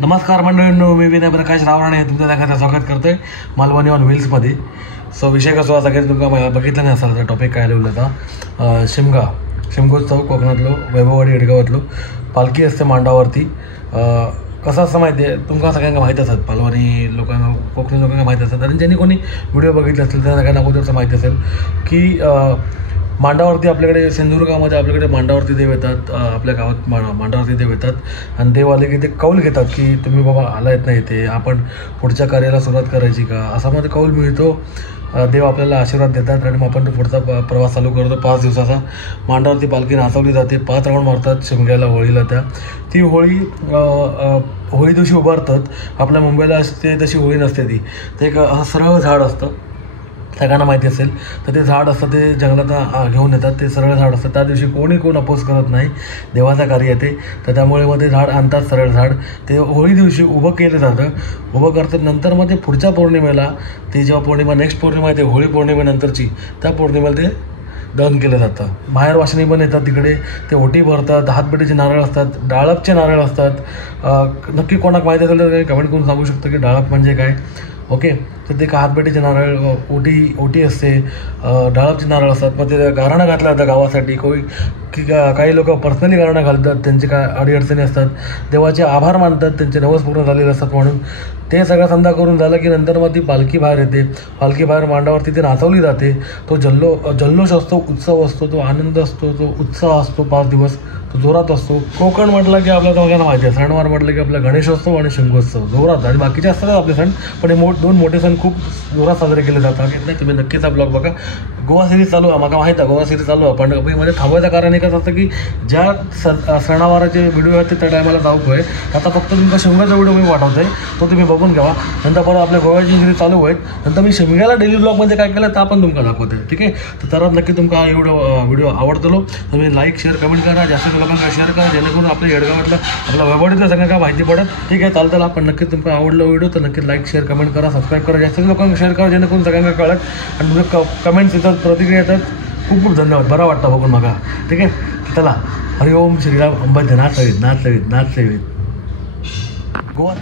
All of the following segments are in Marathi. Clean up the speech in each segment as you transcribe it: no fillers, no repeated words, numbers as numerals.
नमस्कार मंडळींनो, मी विनय प्रकाश रावराणे तुमचं सगळ्यांचं स्वागत करतोय मालवणी ऑन व्हील्समध्ये. सो विषय कसो आसा की तुमकां बघितलं नाही असाल तर टॉपिक काय लिहिलं होता शिमगोत्सव कोकणातलो वैभववाडी येडगावातलो पालखी असते मांडावरती. कसं असं माहिती आहे तुमका सगळ्यांना माहीत असतात, पालवानी लोकांना कोकणी लोकांना माहीत असतात आणि ज्यांनी कोणी व्हिडिओ बघितले असतील त्यांना सगळ्यांना अगोदरचं माहिती असेल की मांडावरती आपल्याकडे सिंधुदुर्गामध्ये आपल्याकडे मांडावरती देव येतात. आपल्या गावात मांडावरती देव येतात आणि देव आले की ते कौल घेतात की तुम्ही बाबा आला येत नाही, ते आपण पुढच्या कार्याला सुरुवात करायची का, असा मध्ये कौल मिळतो. देव आपल्याला आशीर्वाद देतात आणि मग आपण तो पुढचा प्रवास चालू करतो. 5 दिवसाचा मांडावरती पालखी नाचवली जाते. 5 राऊंड मारतात शिमग्याला, होळीला. ती होळी दिवशी उभारतात. आपल्या मुंबईला असते तशी होळी नसते ती. ते एक असं सरळ झाड असतं, सगळ्यांना माहिती असेल. तर ते झाड असतं, ते जंगलात घेऊन येतात. ते सरळ झाड असतं. त्या दिवशी कोण अपोज करत नाही, देवाचं कार्य येते. तर त्यामुळे मग ते झाड आणतात, सरळ झाड. ते होळी दिवशी उभं केलं जातं. उभं करतात. नंतर मग ते पुढच्या पौर्णिमेला, ती जेव्हा पौर्णिमा नेक्स्ट पौर्णिमा येते होळी पौर्णिमेनंतरची, त्या पौर्णिमेला ते दहन केलं जातं. बाहेर वाशिनी पण येतात तिकडे, ते ओटी भरतात. हातबेटीचे नारळ असतात, डाळपचे नारळ असतात. नक्की कोणाक माहिती असेल तर कमेंट करून सांगू शकतो की डाळप म्हणजे काय. ओके, तर ते हातबेटीचे नारळ, ओटी असते, डाळपचे नारळ असतात. मग ते गारणं घातलं जातं गावासाठी. काही लोक पर्सनली गारणं घालतात, त्यांचे काय अडीअडचणी असतात, देवाचे आभार मानतात, त्यांचे नवस पूर्ण झालेले असतात म्हणून. ते सगळा धंदा करून झालं की नंतर मग ती पालखी बाहेर येते. पालखी बाहेर मांडावरती ती नाचवली जाते. तो जल्लोष असतो, उत्सव असतो, तो आनंद असतो, तो उत्साह असतो. 5 दिवस तो जोरात असतो. कोकण म्हटलं की आपल्या सगळ्यांना माहिती आहे, सणवार म्हटलं की आपला गणेशोत्सव आणि शिमगोत्सव जोरात, आणि बाकीचे असतात आपले सण, पण हे 2 मोठे सण खूप जोरात साजरे केले जातात. नाही, तुम्ही नक्कीच हा ब्लॉग बघा. गोवा सिरीज चालू आहे, मला माहीत आहे गोवा सिरीज चालू आहे, पण मध्ये थांबवायचं कारण एकच असतं की ज्या सणावाराचे व्हिडिओ आहेत ते त्या टायमाला जाऊ आहे. आता फक्त तुमचा शिमग्याचा व्हिडिओ मी पाठवतो आहे, तो तुम्ही बघून घ्यावा. नंतर परत आपल्या गोव्याची सिरीज चालू होईल. नंतर मी शिमग्याला डेली ब्लॉगमध्ये काय केलं तर आपण तुमका दाखवतो आहे. ठीक आहे, तर तरच नक्की तुमका हा व्हिडिओ आवडतो. तुम्ही लाईक शेअर कमेंट करा, जास्त लोकांना शेअर करा, जेणेकरून आपल्या येडगावातलं आपल्या वैभववाडीतलं सगळं काय माहिती पडत. ठीक आहे, चालतं. पण नक्की तुमका आवडलं व्हिडिओ तर नक्की लाईक शेअर कमेंट करा, सबस्क्राईब करा, जास्त लोकांना शेअर करा, जेणेकरून सगळ्यांना कळत. आणि तुझे कमेंट्स येतात, प्रतिक्रिया येतात. खूप खूप धन्यवाद. बरं वाटतं बघून मला. ठीक आहे, चला. हरिओम श्रीराम अंबाध्य नाथ सवित गोवा.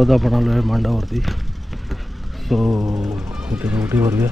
आता आपण आलो आहे मांडावरती. सो इथे ओटी भरूया.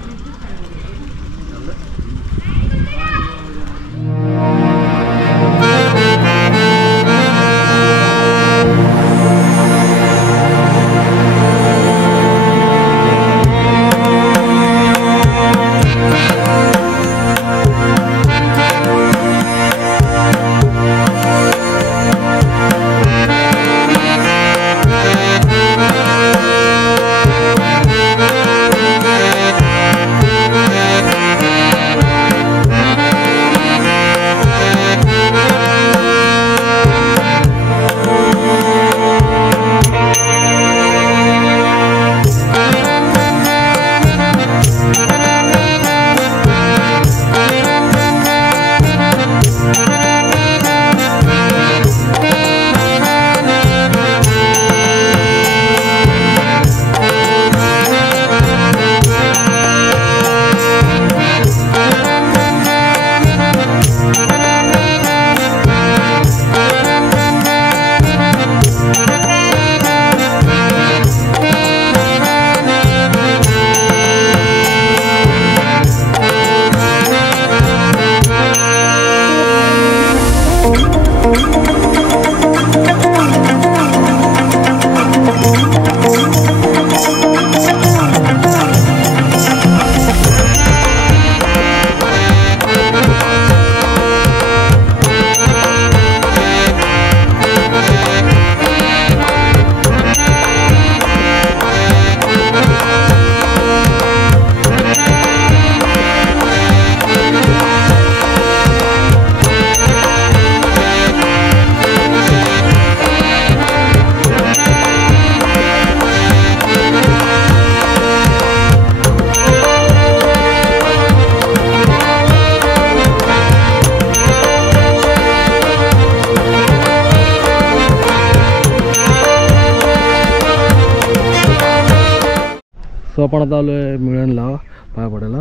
सो आपण आता आलो आहे मिळणला पाया पडायला.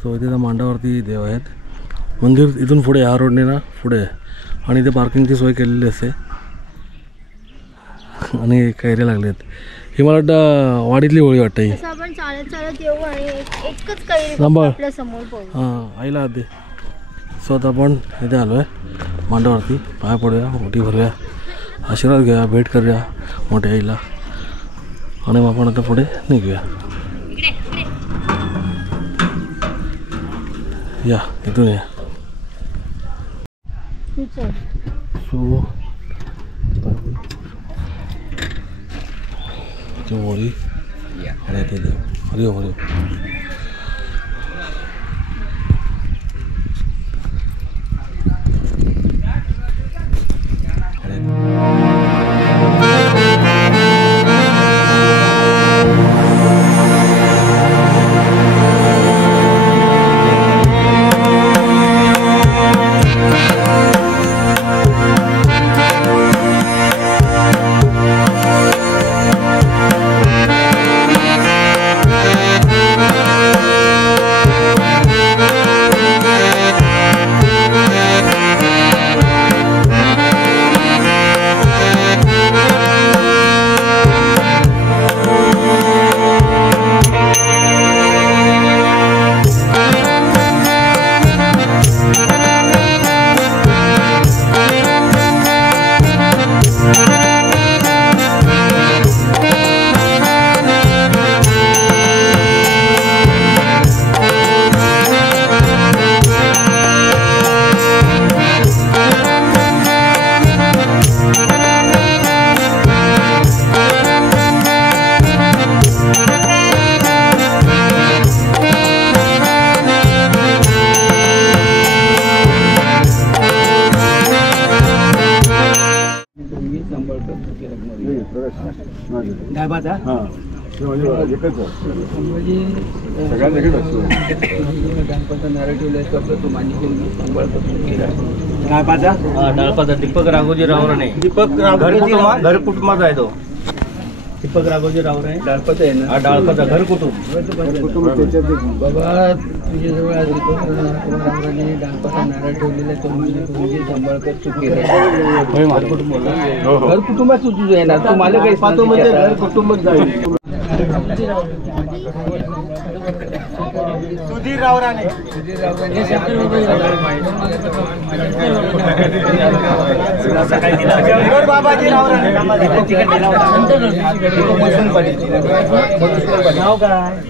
सो इथे मांडावरती देव आहेत. मंदिर इथून पुढे ह्या रोडने ना पुढे आणि इथे पार्किंगची सोय केलेली असते आणि कैऱ्या लागले आहेत. ही मला वाटतं वाडीतली होळी वाटतं ही. आपण चालत चालत येऊ आणि एकच कैरी आपल्या समोर पाहू. हां आईला आधी. सो आता आपण इथे आलो आहे मांडावरती पाया पडूया, ओटी भरूया, आशीर्वाद घेऊया, भेट करूया मोठ्या आईला आणि मग आपण आता पुढे निघूया. या इथून या. सो होळी आणि ते देव. हरिओम हरिओम. डायबाचा हां एकच सगळ्यात एकच असतो. गणपती नॅरेटिव्ह करतो तो डाळपाचा दीपक राघोजी रावराणे. दीपक घर कुटुंबाचा आहे तो. दीपक राघोजी रावरे डाळपत आहे ना, डाळपत घर कुटुंब त्याच्यात बाबा तुझ्याजवळ आज दीपक रावरांनी डाळपता नारळ ठेवलेला आहे, तो म्हणजे सांभाळकर चुकी घर कुटुंबात तुझं येणार, तुम्हाला काही पाहतो म्हणजे घर कुटुंबच जाईल. सुधीर रावराणे बाबाजी रावराणे नाव काय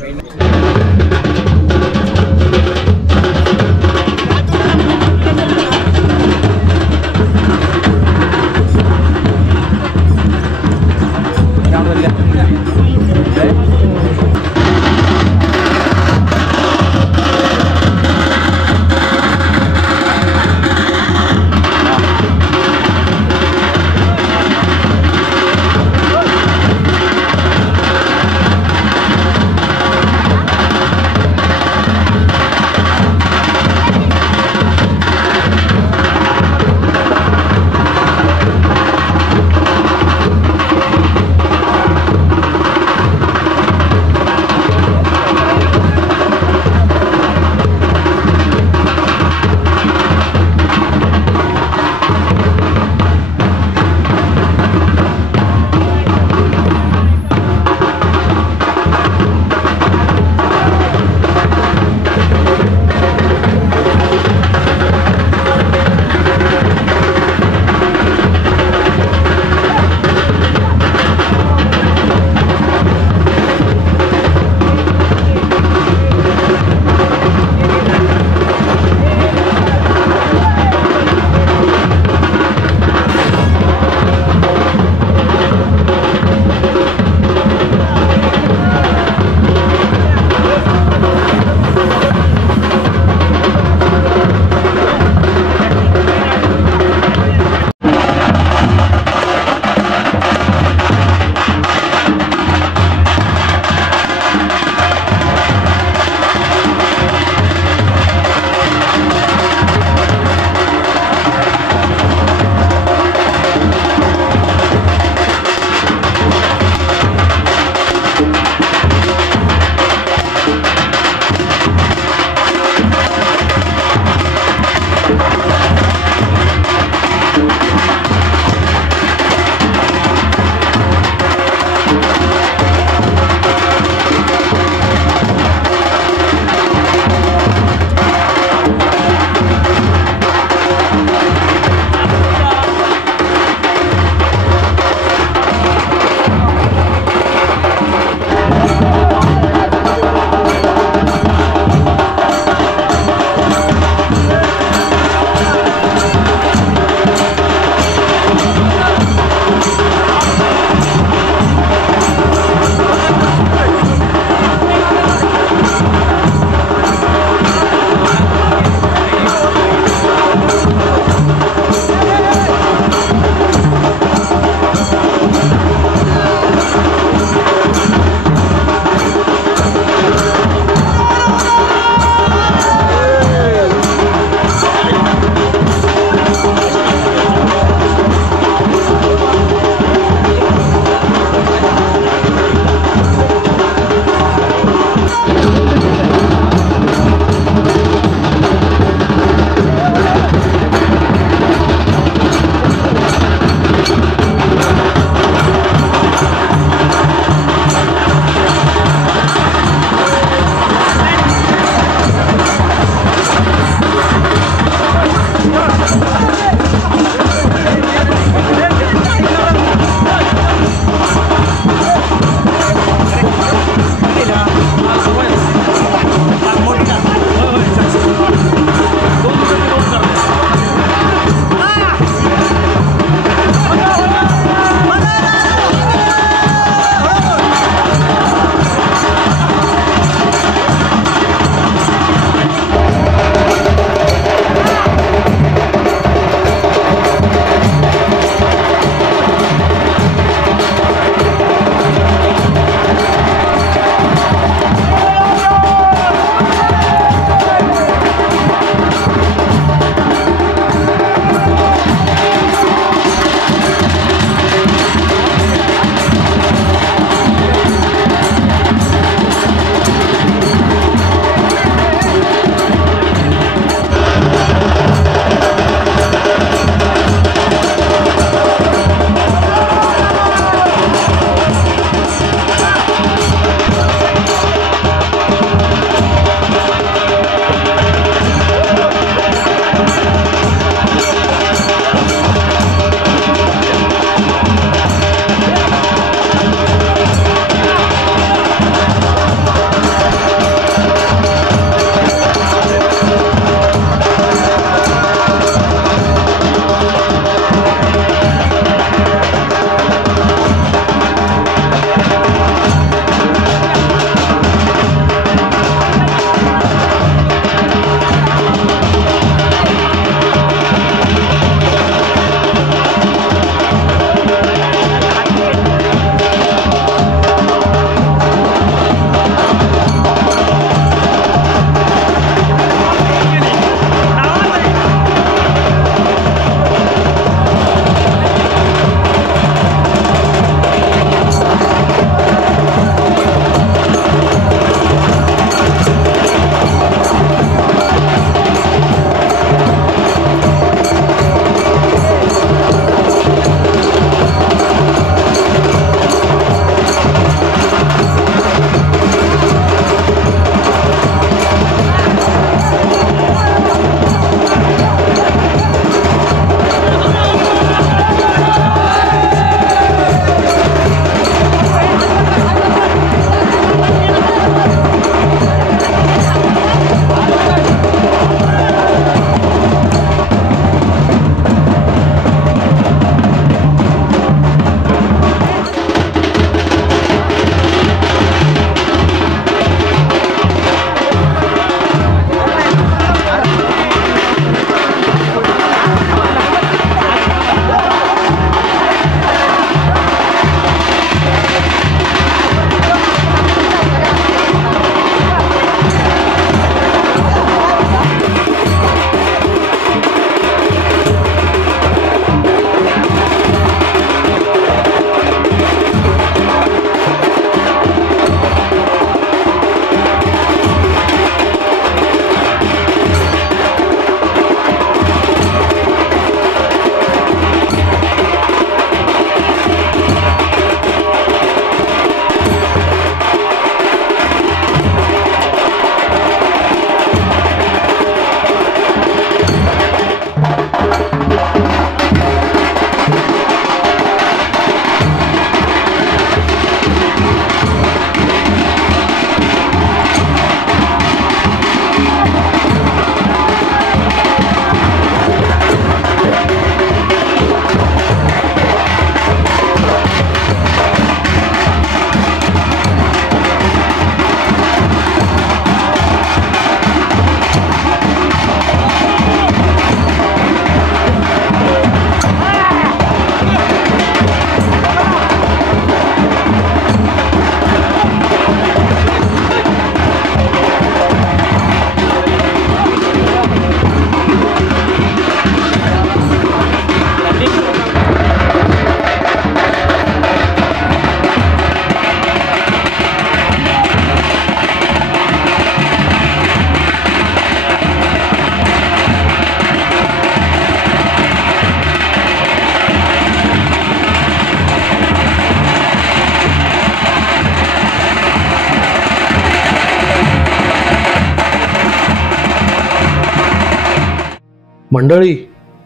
मंडळी,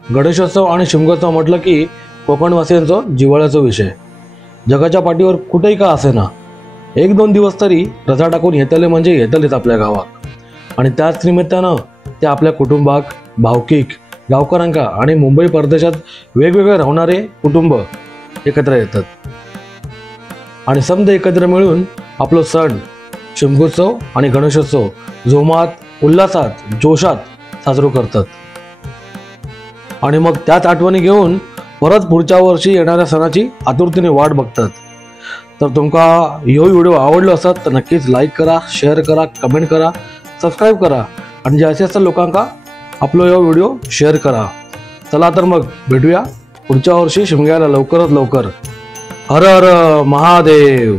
गणेशोत्सव आणि शिमगोत्सव म्हटलं की कोकणवासियांचा जिव्हाळ्याचा विषय. जगाच्या पाठीवर कुठेही का असेना 1-2 दिवस तरी रजा टाकून येतले म्हणजे येतलेच आपल्या गावात. आणि त्याच निमित्तानं ते आपल्या कुटुंबाक, भावकीक, गावकऱ्यांका आणि मुंबई परदेशात वेगवेगळे राहणारे कुटुंब एकत्र येतात आणि समजा एकत्र मिळून आपलो सण शिमगोत्सव आणि गणेशोत्सव जोमात, उल्हासात, जोशात साजरा करतात. आणि मग त्याच आठवणी घेऊन परत पुढच्या वर्षी येणाऱ्या सणाची आतुरतेने वाट बघतात. तर तुमका ह्यो व्हिडिओ आवडलो असत तर नक्कीच लाईक करा, शेअर करा, कमेंट करा, सबस्क्राईब करा आणि जास्तीत जास्त लोकांका आपलो ह्यो व्हिडिओ शेअर करा. चला तर मग भेटूया पुढच्या वर्षी शिमग्याला लवकरात लवकर. हर हर महादेव.